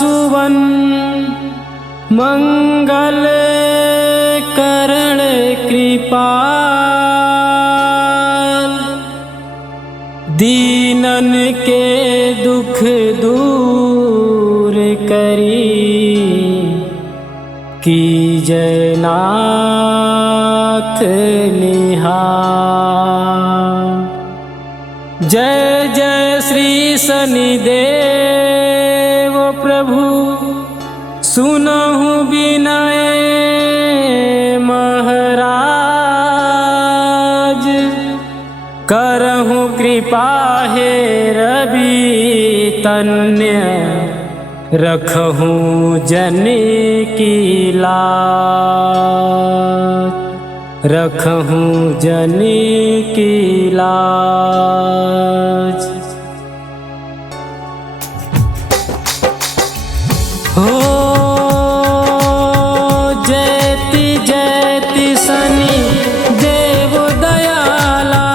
सुवन मंगल करण कृपाल, दीनन के दुख दूर करी, कीजय नाथ निहाल। जय जय श्री शनिदेव प्रभु, सुनहु विनय महाराज, करहु कृपा हे रवि तन्य, रखहु जन की लाज, रखहु जन की लाज। हो जयति जयति शनि देव दयाला,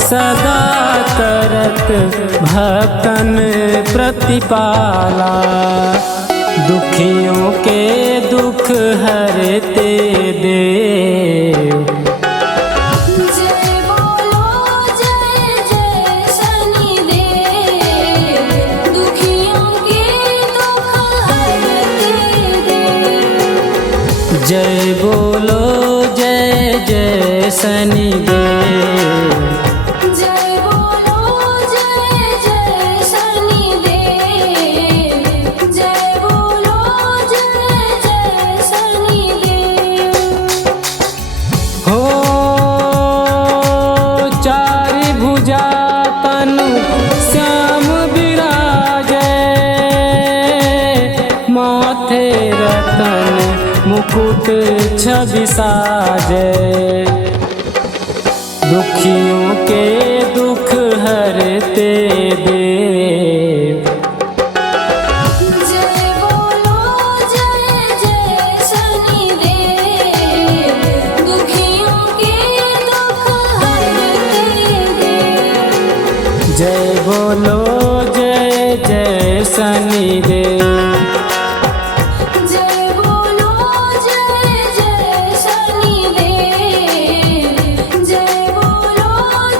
सदा करत भक्तन प्रतिपाला, दुखियों के दुख हरते देव। जय बोलो जय जय शनिदेव, दुखियों के दुख हरते देव। जय बोलो जय जय शनिदेव, जय बोलो जय जय शनिदेव, जय बोलो जय जय शनिदेव। हो चारि भुजा तनु श्याम विराजै, माथे रतन मुकुट छवि साजै, दुखियों के दुख हरते देव। जय बोलो जय जय शनिदेव, दुखियों के दुख हरते देव। जय बोलो जय जय शनिदेव, जय बोलो जय जय शनिदेव, जय बोलो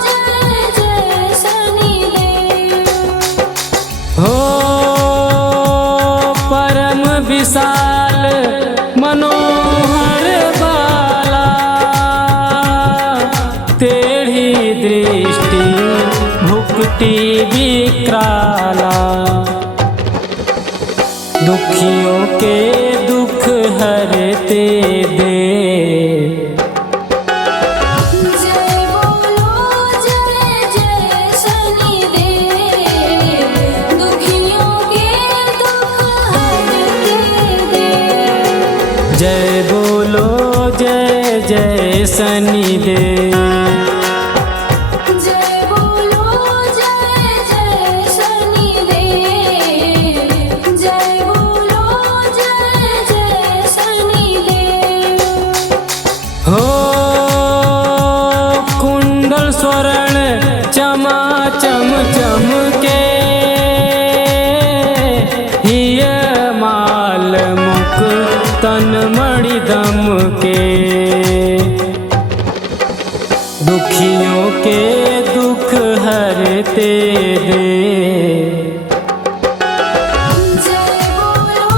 जय जय शनिदेव। हो परम विशाल मनोहर बाला, तेढ़ी दृष्टि भुक्ति विकराला, दुखियों के दुख हरते देव। जय बोलो जय जय शनिदेव, दुखियों के दुख हरते देव। जय बोलो जय जय शनिदेव, जय बोलो जय जय शनिदेव, जय बोलो जय जय शनिदेव। हो कुंडल स्वर्ण चमा चम चमके, हिय माल मुख तन मणि दम के, दुखियों के दुख हरते देव। जय बोलो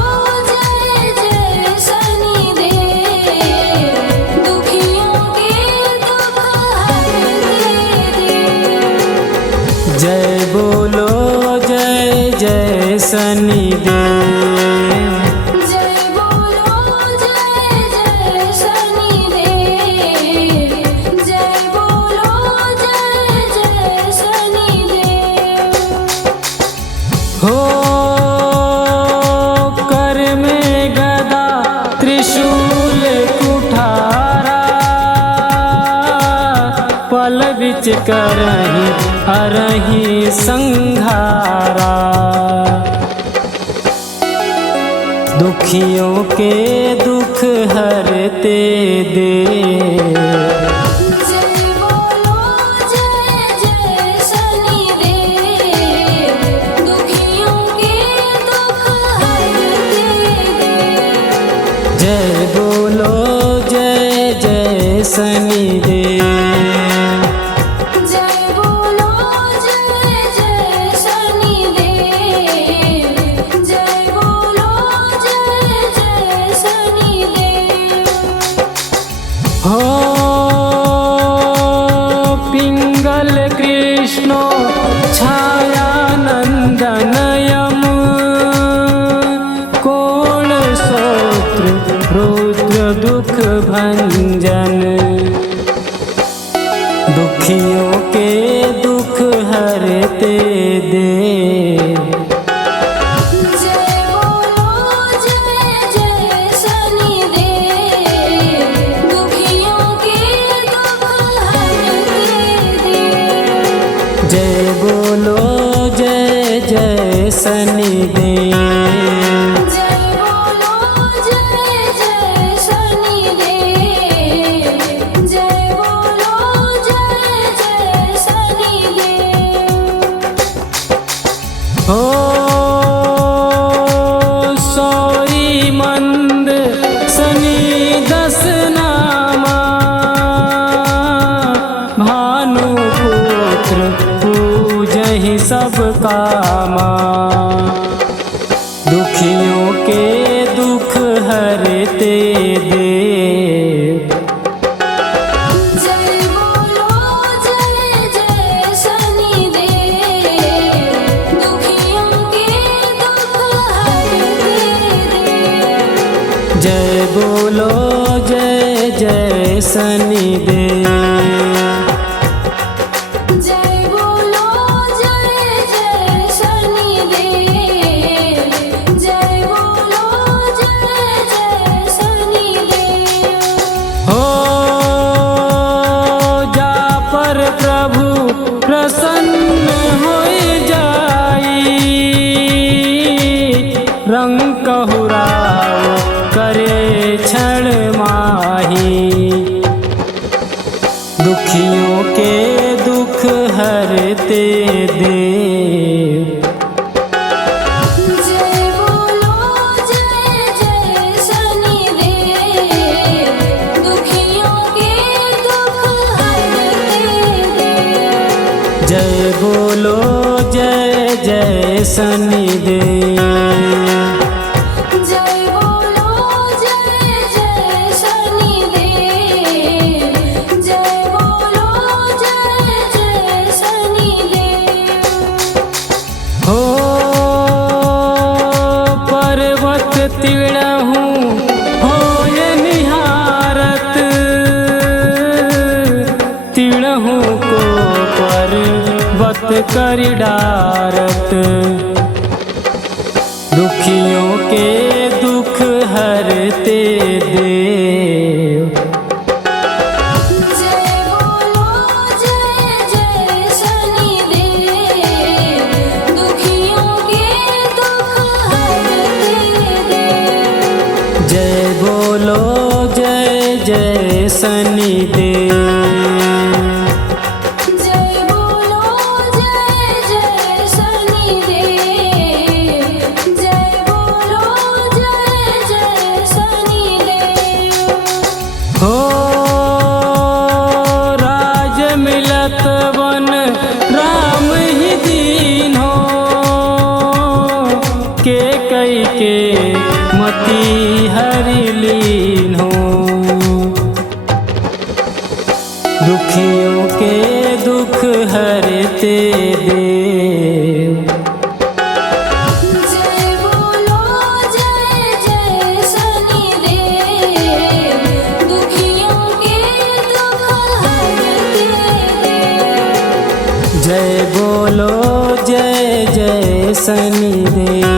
जय जय शनिदेव, दुखियों के दुख हरते देव। जय बोलो जय जय शनिदेव, जय बोलो जय जय शनिदेव, जय बोलो जय जय शनिदेव। हो कर में गदा त्रिशूल कुठारा, पल बिच करहि हरहि संघारा, दुखियों के दुख हरते देव। जय बोलो जय जय शनिदेव, दुखियों जय बोलो जय जय शनिदेव। जय बोलो जय जय शनिदेव। जय बोलो जय जय शनिदेव। हो पिंगल कृष्णो छायानंदनयम् कोणसूत्र रुद्र दुख भंजन। दुखियों के दुख हरते देव। जय बोलो जय जय शनिदेव। दुखियों के दुख हरते देव। जय बोलो जय जय शनिदेव। जय बोलो जय जय शनिदेव। जय बोलो जय जय शनिदेव। हो सौरी मंद शनि दस नामा भानुपुत्र पूजहि सब कामा। दुखियों के दुख हरते देव। जय बोलो जय जय शनिदेव। दुखियों के दुख हरते देव। जय बोलो जय जय शनिदेव। जय बोलो जय जय शनिदेव। जय बोलो जय जय शनिदेव। हो जा पर प्रभु प्रसन्न हो जाई। रंग कहुराओ करे क्षण माही। दुखियों के दुख हरते देव। जय बोलो जय जय शनिदेव। दुखियों के दुख हरते देव। जय बोलो जय जय शनिदेव। जय बोलो जय जय शनिदेव। जय बोलो जय जय शनिदेव। हो पर्वत तिड़हूँ हो ये निहारत। तिड़हूँ को पर्वत कर डारत। दुखियों के दुख हरते देव। जय बोलो जय जय शनिदेव। दुखियों के दुख हरते देव। जय बोलो जय जय शनिदेव। जय बोलो जय जय शनिदेव। जय बोलो जय जय शनिदेव। हो राज मिलत वन राम ही दीन हो। के कई के मति हरि लीन हो। दुखियों के दुख हरते देव। जय बोलो जय जय शनिदेव। दुखियों के दुख हरते देव। जय बोलो जय जय शनिदेव।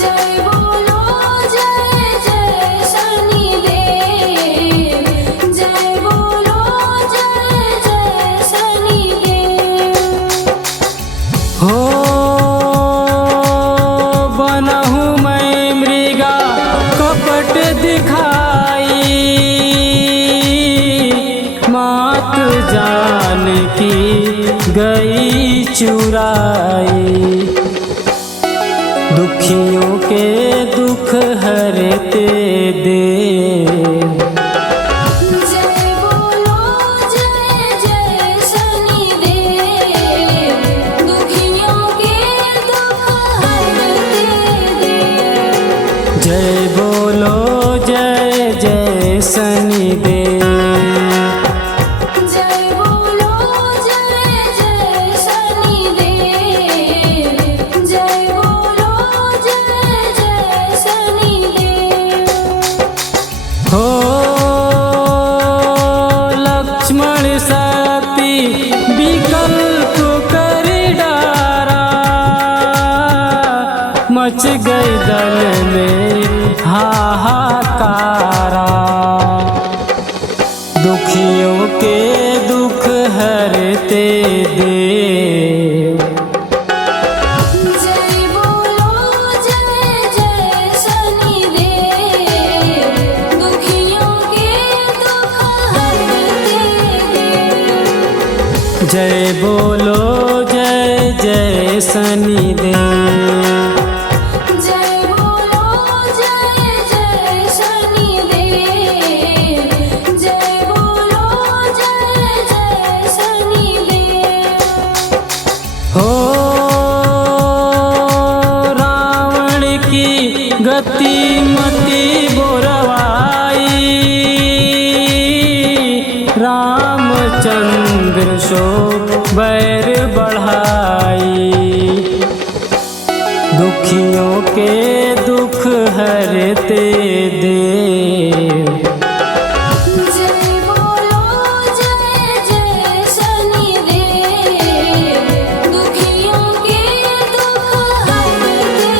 जय बोलो जय जय शनिदेव। जय बोलो जय जय शनिदेव। हो बनहु मैं मृगा कपट दिखाई। मात जान की गई चुराई। दुखियों के दुख हरते देव। जय बोलो जय जय शनिदेव, दुखियों के दुख हरते देव। जय बोलो जय जय शनिदेव। जय बोलो जय जय शनिदेव, जय बोलो जय जय शनिदेव। हो लक्ष्मण शक्ति विकल्प कर डारा, मच गई दल में हाहाकारा। दुखियों के दुख हरते देव। जय बोलो जय जय शनिदेव, दुखियों के दुख हरते देव। जय बोलो जय जय शनिदेव। जय बोलो जय जय शनिदेव, जय बोलो जय जय शनिदेव। हो रावण की गति मति बोरवाई, रामचंद्र सो बैर बढ़ाई। दुखियों के दुख हरते देव। जय बोलो जय जय शनिदेव, दुखियों के दुख हरते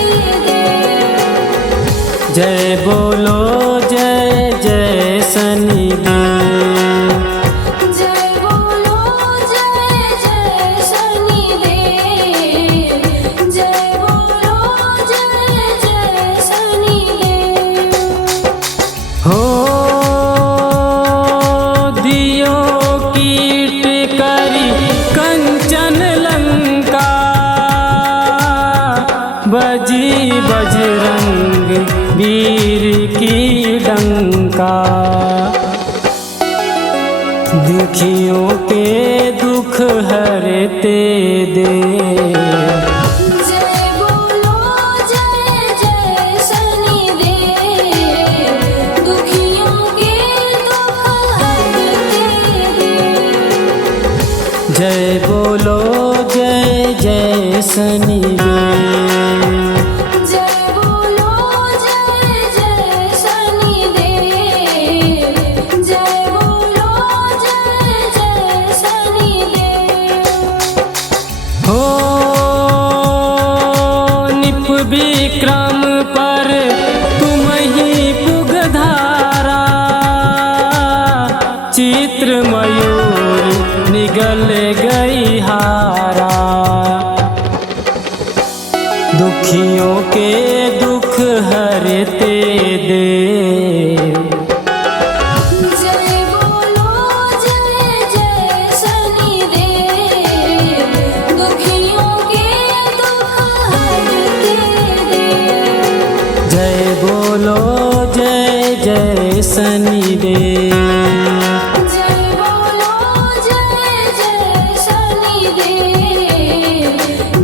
देव। जय बोलो जय जय शनिदेव। जय बोलो जय जय शनिदेव, जय बोलो जय जय शनिदेव। हो दियो कीट करी कंचन लंका, बजी बजरंग वीर की डंका। दुखियों के दुख हरते देव। जय बोलो जय जय शनिदेव, दुखियों के दुख हरते देव। जय बोलो जय जय शनिदेव। जय बोलो जय जय शनिदेव, जय बोलो जय जय शनिदेव। हो निप विक्रम पर तुम ही पुगधारा, चित्र मयूर निगल गई हारा। दुखियों के दुख हरते देव। जय बोलो जय जय शनिदेव, दुखियों के दुख हरते देव। जय बोलो जय जय शनिदेव। जय बोलो जय जय शनिदेव,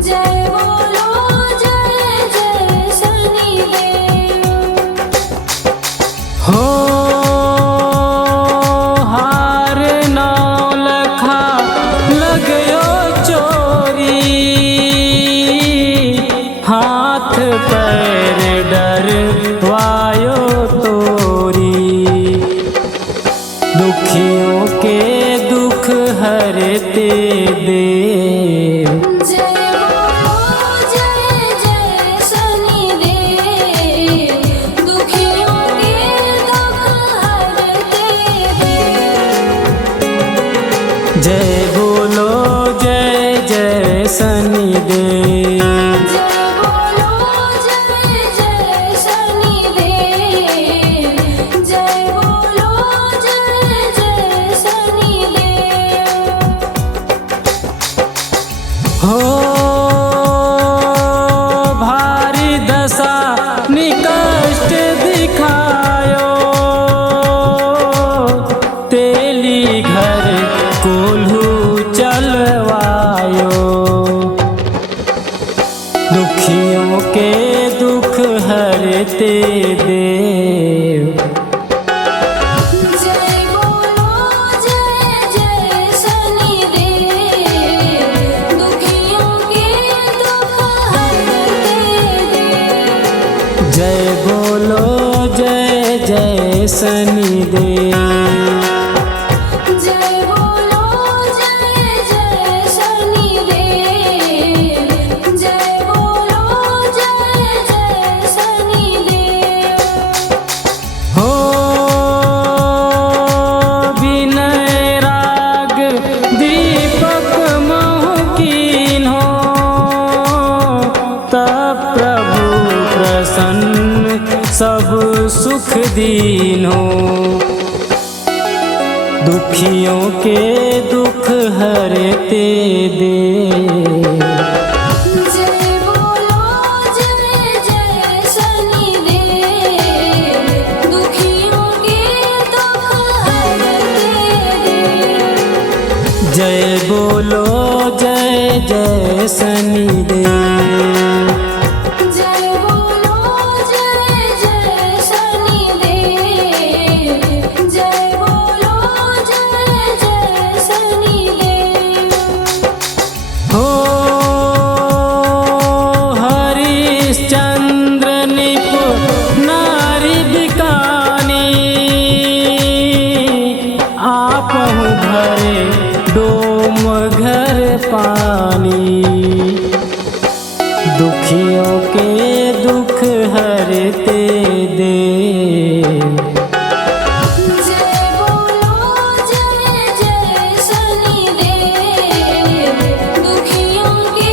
जय बोलो जय जय शनिदेव। हो हार नौ लखा लगयो चोरी, हाथ पैर डर वायो तोरी। दुखियों के दुख हरते देव। जय बोलो जय जय शनिदेव, दुखियों के दुख हरते देव। जय बोलो जय जय शनिदेव। जय बोलो जय जय शनिदेव, जय बोलो जय जय शनिदेव। हो भारी दुखियों के दुख हरते देव। जय बोलो जय जय शनिदेव, दुखियों के दुख हरते देव। जय बोलो जय जय शनिदेव। जय बोलो जय जय शनिदेव, जय बोलो जय जय शनिदेव। हो विनय राग दीपक महकीन हो, तब प्रभु प्रसन्न सब सुख दीन हो। दुखियों के दुख हरते देव। जय बोलो जय जय शनिदेव, दुखियों के दुख हरते देव। जय बोलो जय जय शनिदेव। जय बोलो जय जय शनिदेव, जय बोलो जय जय शनिदेव। हो हरिश्चंद्र निपुण नारी बिकानी, आपहु भरे डोम घर पानी। दुखियों के दुख हरते देव। जय बोलो जय जय शनिदेव, दुखियों के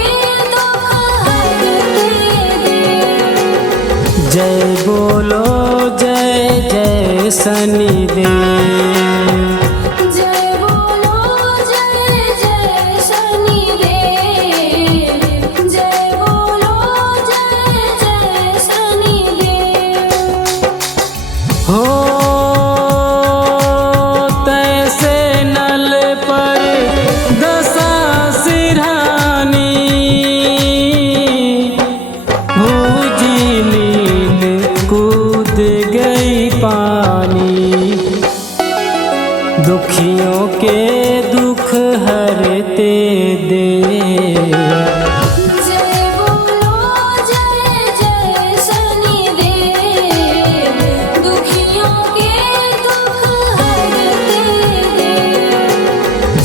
दुख हरते देव। जय बोलो जय जय शनिदेव। जय बोलो जय जय शनिदेव, जय बोलो जय जय शनिदेव। हो तैसे नल पर दशा सिरहानी, भूजी नील कूद गई पानी। दुखियों के दुख हरते देव। जय बोलो जय जय शनिदेव, दुखियों के दुख हरते देव।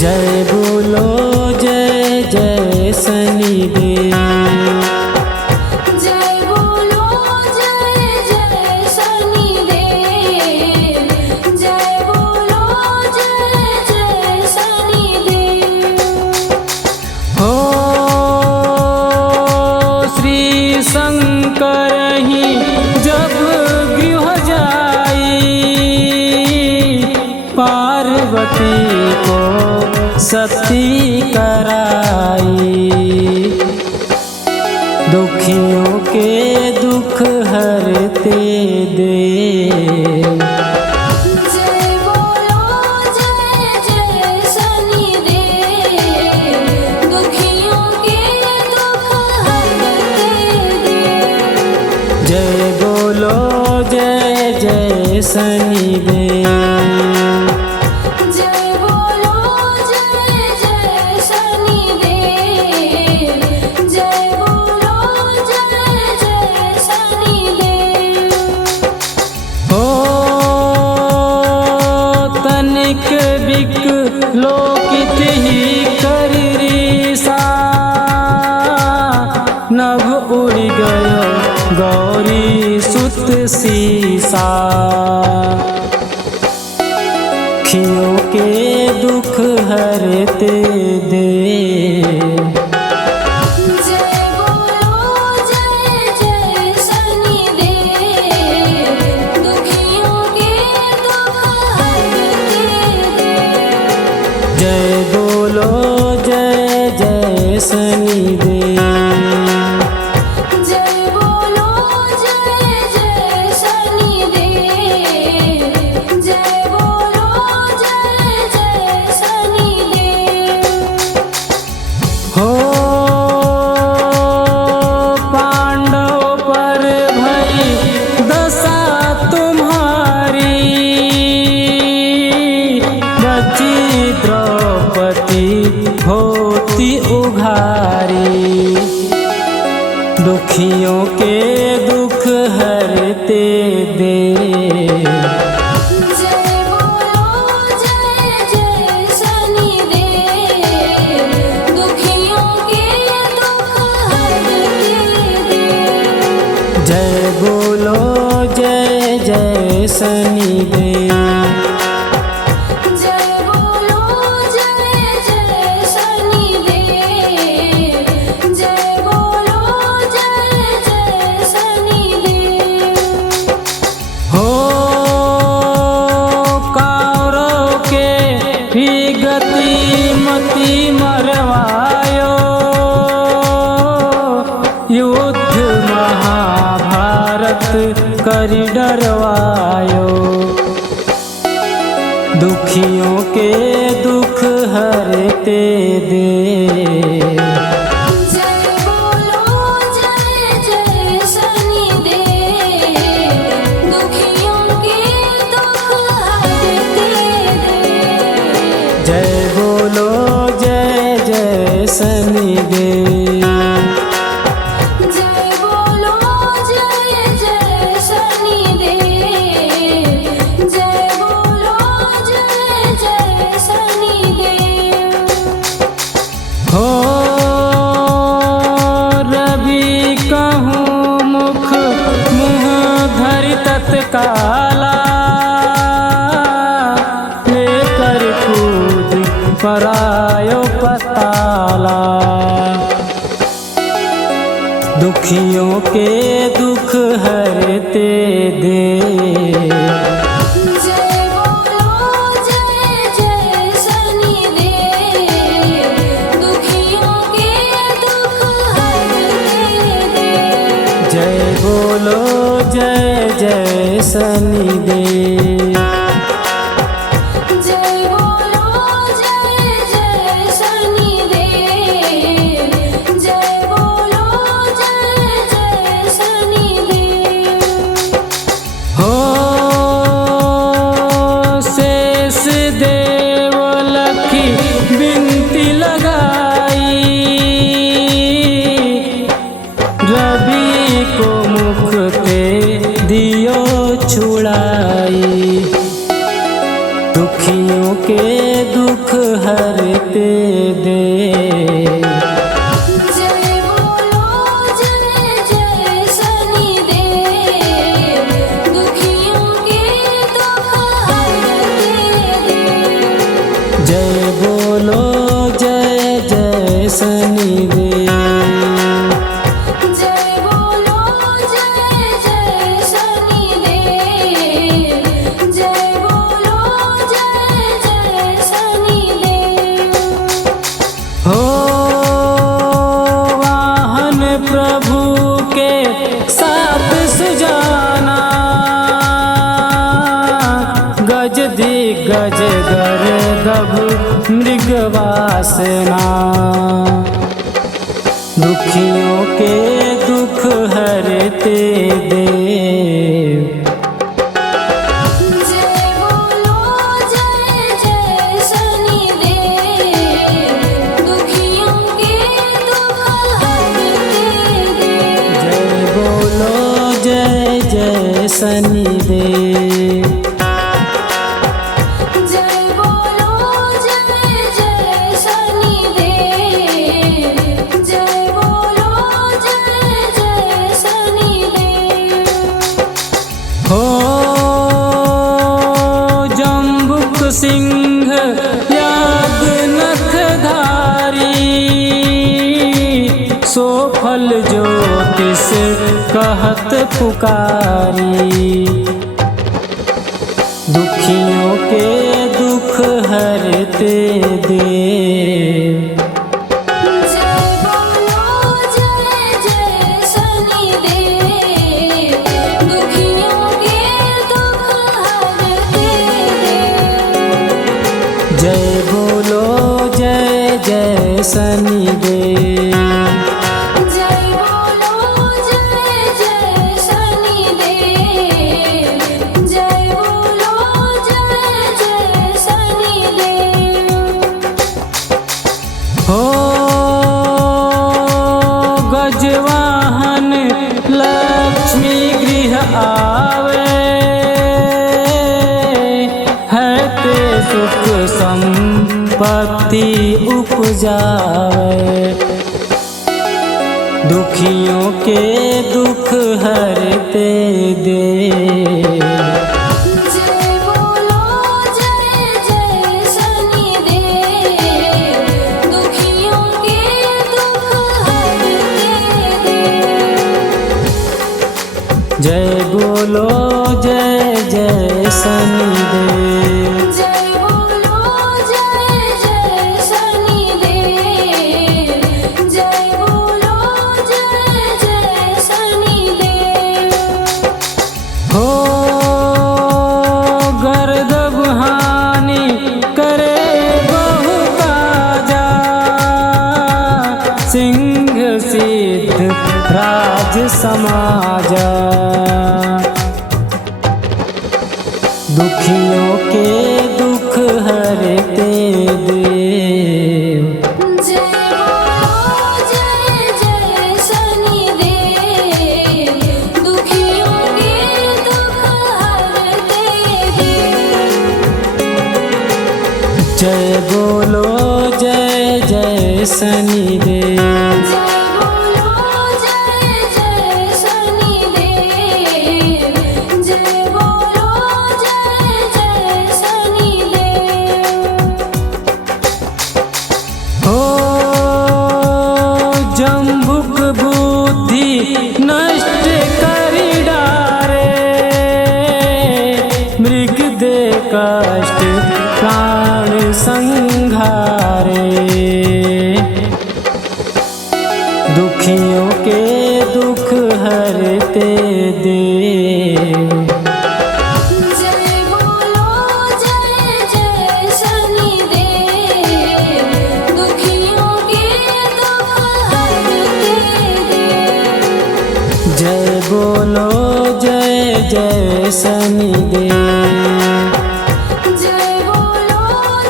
जय बोलो जय जय शनिदेव। जय बोलो जय जय शनिदेव, जय बोलो जय जय शनिदेव। हो श्री शंकर ही जब गृह जाई, पार्वती को सती कराई। दुखियों के दुख हरते देव। जय बोलो जय जय शनिदेव, दुखियों के दुख हरते देव। जय बोलो जय जय शनिदेव। जय बोलो जय जय शनिदेव, जय बोलो जय जय शनिदेव। हो तनिक बिक लोकित ही करीसा, नभ उड़ गयो गौरी सुत सीसा। दुखियों के दुख हरते देव। जय बोलो जय जय शनिदेव, दुखियों के दुख हरते देव। जय बोलो जय जय शनिदेव। जय बोलो जय जय शनिदेव, जय बोलो जय जय शनिदेव। दुखियों के दुख हरते देव। जय बोलो जय जय शनिदेव, दुखियों के दुख हरते देव। जय बोलो जय जय शनिदेव। जय बोलो जय जय शनिदेव, जय बोलो जय जय शनिदेव। हो कौरव के भी गति मति मरवायो, युद्ध महाभारत करि डरवायो। दुखियों के दुख हरते देव। जय बोलो जय जय शनिदेव, दुखियों के दुख हरते देव। जय बोलो जय जय शनिदेव। जय बोलो जय जय शनिदेव, जय बोलो जय जय शनिदेव। हो रवि कहूँ मुख मुँह धरि तत्काला, लेकर कूद परायो पताला। दुखियों के दुख हरते देव। जय बोलो जय जय शनिदेव, दुखियों के दुख हरते देव। जय बोलो जय जय शनिदेव। जय बोलो जय जय शनिदेव, जय बोलो जय जय शनिदेव। हो शेष देव लखी बिनती लगाई, रवि को मुख ते दियो छुड़ाई। दुखियों के दुख हरते देव। जय बोलो जय जय शनिदेव, दुखियों के दुख हरते देव। जय बोलो जय जय शनिदेव। जय बोलो जय जय शनिदेव, जय बोलो जय जय शनिदेव। हो वाहन प्रभु के साथ सुजाना, गज दिग्गज गर्दभ मृगवासना। दुखियों के दुख हरते देव। जय बोलो जय जय शनिदेव, दुखियों के दुख हरते देव। जय बोलो जय जय शनिदेव। जय बोलो जय जय शनिदेव, जय बोलो जय जय शनिदेव। हो जम्बुक सिंह याज्ञनख धारी, सो फल ज्योतिष कहत पुकारी। दुखियों के दुख हरते देव। जय बोलो जय जय शनिदेव, दुखियों के दुख हरते देव। जय बोलो जय जय शनिदेव। जय बोलो जय जय शनिदेव, जय बोलो जय जय शनिदेव। हो गजवाहन लक्ष्मी गृह आवे है ते सुख संपत्ति उपजावे। दुखियों के दुख हरते देव। जय बोलो जय जय शनिदेव, दुखियों के दुख हरते देव। जय बोलो जय जय शनिदेव। जय बोलो जय जय शनिदेव, जय बोलो जय जय शनिदेव। हो गर्दभ हानि करे बहु ताजा, सिंह सिद्ध राज समाजा। दुखियों के दुख हरते देव। जय बोलो जय जय शनिदेव, दुखियों के दुख हरते देव। जय बोलो जय जय शनिदेव। जय बोलो जय जय शनिदेव, जय बोलो जय जय शनिदेव। हो जम्बुक बुद्धि नष्ट करि डारे, मृग दे कष्ट प्राण संघारे। दुखियों के दुख हरते देव। जय बोलो जय जय शनिदेव, दुखियों के दुख हरते देव। जय बोलो जय जय शनिदेव। जय बोलो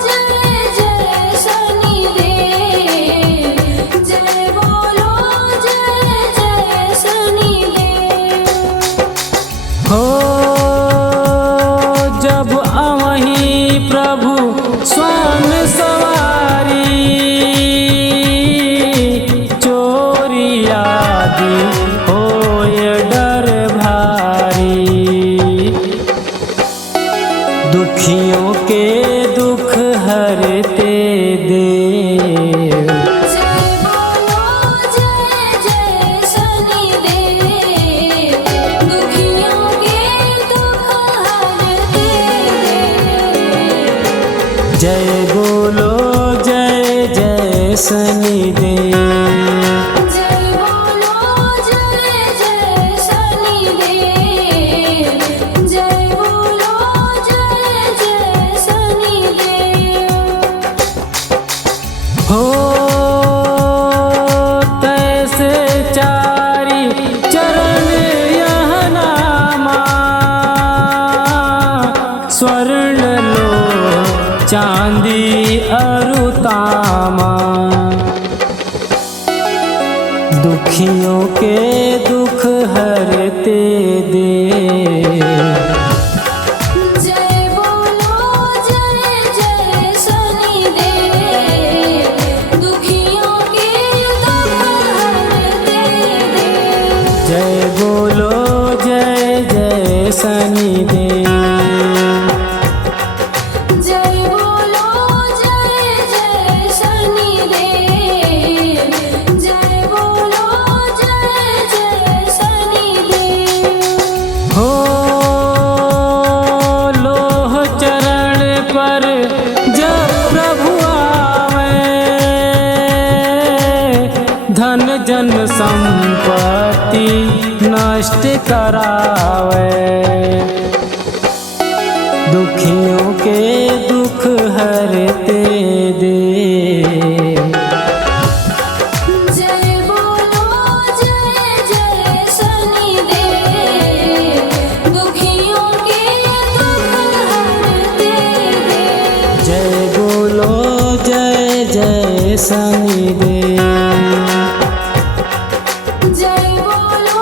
जय जय शनिदेव, जय बोलो जय जय शनिदेव। हो जब अवहीं प्रभु स्वामी सवारी, चोरी आदि होय डर भारी। दुखियों के दुख हरते देव। जय बोलो जय जय शनिदेव, दुखियों के दुख हरते देव। जय बोलो जय जय शनिदेव। जय बोलो जय जय शनिदेव, जय बोलो जय जय शनिदेव। हो तैसे चारि चरण यह नामा, स्वर्ण लो चांदी अरु तामा। दुखियों के दुख हरते देव। जय बोलो जय जय शनिदेव, दुखियों के दुख हरते देव। जय बोलो जय जय शनिदेव। जय बोलो जय जय शनिदेव, जय बोलो जय जय शनिदेव। हो लोह चरण पर जब प्रभु आवे, धन जन संपत्ति नष्ट करावे। दुखियों के दुख हरते देव। जय बोलो जय जय शनिदेव, दुखियों के दुख हरते देव। जय बोलो जय जय शनिदेव। जय बोलो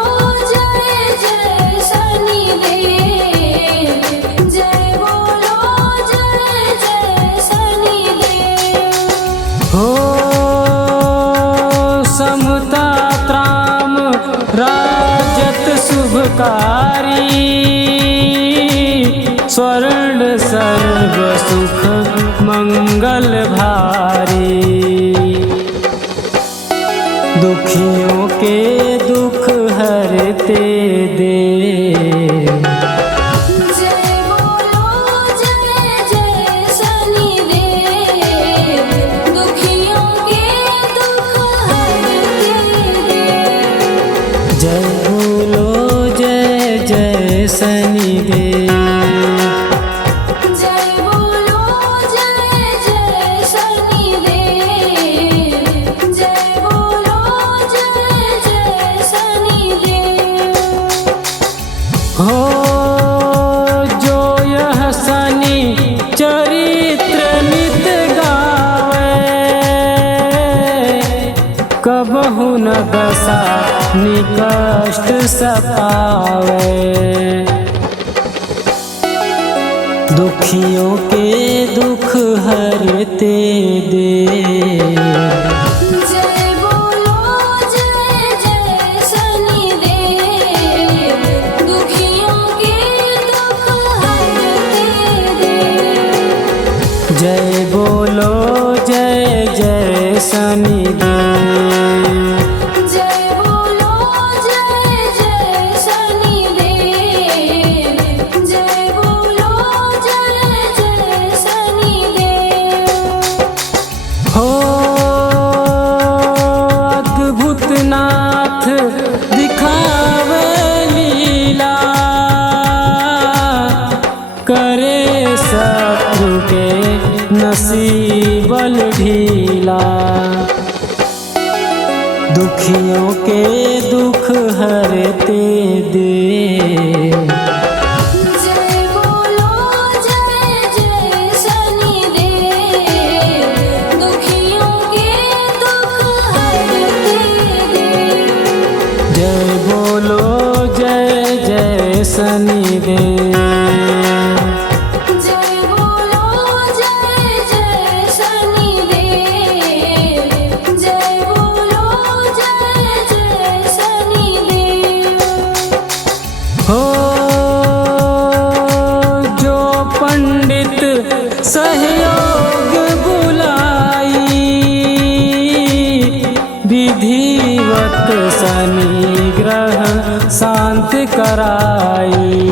करत शुभकारी स्वर्ण सर्व सुख मंगल भारी। दुखियों के दुख हरते देव जय बोलो जय जय शनिदेव दुखियों के दुख हरते देव। जय बोलो जय जय शनिदेव। जय बोलो जय जय शनिदेव जय बोलो जय जय शनिदेव। हो जो यह शनि चरित्र नित गावे कबहु न दशा निकष्ट सतावे। दुखियों के दुख हरते देव जय बोलो जय जय शनिदेव दुखियों के दुख हरते देव। जय बोलो जय जय शनिदेव। जय बोलो जय जय शनिदेव जय बोलो जय जय शनिदेव। हो अद्भुत नाथ दिखावे लीला करे शत्रु के नसीबल ढीला। दुखियों के दुख हरते देव जय बोलो जय जय शनिदेव दुखियों के दुख हरते देव। जय बोलो जय जय शनिदेव। जय बोलो जय जय शनिदेव जय बोलो जय जय शनिदेव। हो जो पंडित सहयोग बुलाई विधिवत शनि ग्रह शांत कराई।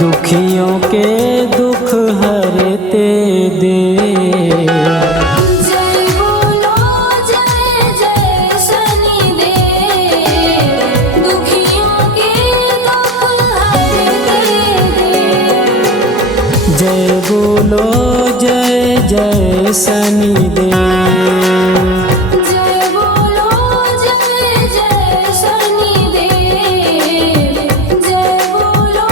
दुखियों के दुख हरते देव जय बोलो जय जय शनिदेव दुखियों के दुख हरते देव। जय बोलो जय जय शनिदेव। जय बोलो जय जय शनिदेव जय बोलो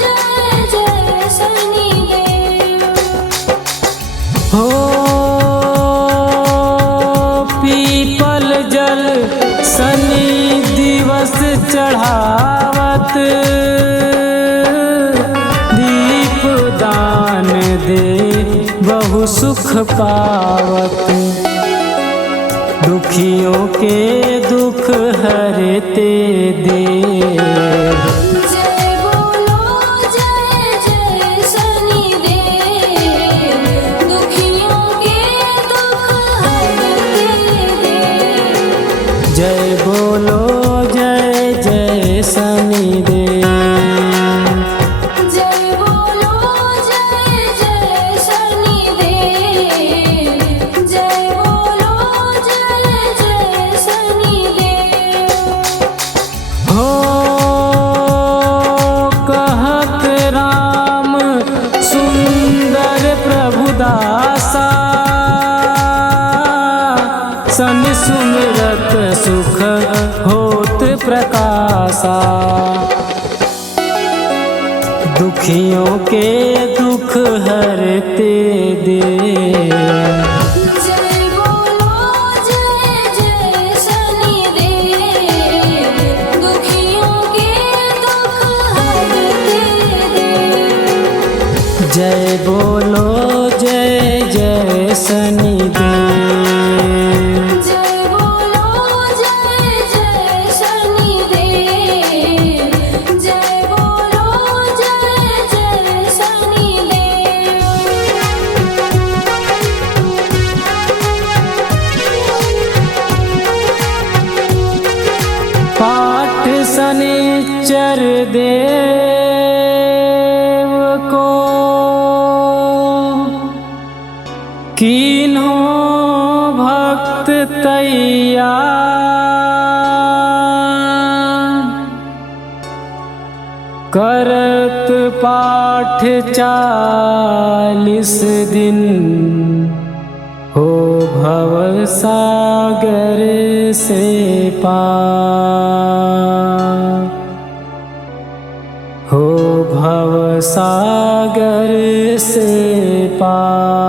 जय जय शनिदेव। हो पीपल जल शनि दिवस चढ़ावत दीप दान दे बहु सुख पावत। दुखियों के दुख हरते देव जय बोलो जय जय शनिदेव दुखियों के दुख हरते देव। जय बोलो जय जय शनिदेव। जय बोलो जय जय शनिदेव जय बोलो जय जय शनिदेव। हो कहत राम सुंदर प्रभुदासा शनि सुमिरत सुख होत प्रकाशा। दुखियों के दुख हरते देव जय बोलो जय जय शनिदेव दुखियों के दुख हरते देव। जय बोलो जय जय शनिदेव। जय बोलो जय जय शनि निश्चर देव को कीन्हों भक्त तैयार करत पाठ 40 दिन हो भव सागर से पार हो भव सागर से पार। जय बोलो जय जय जय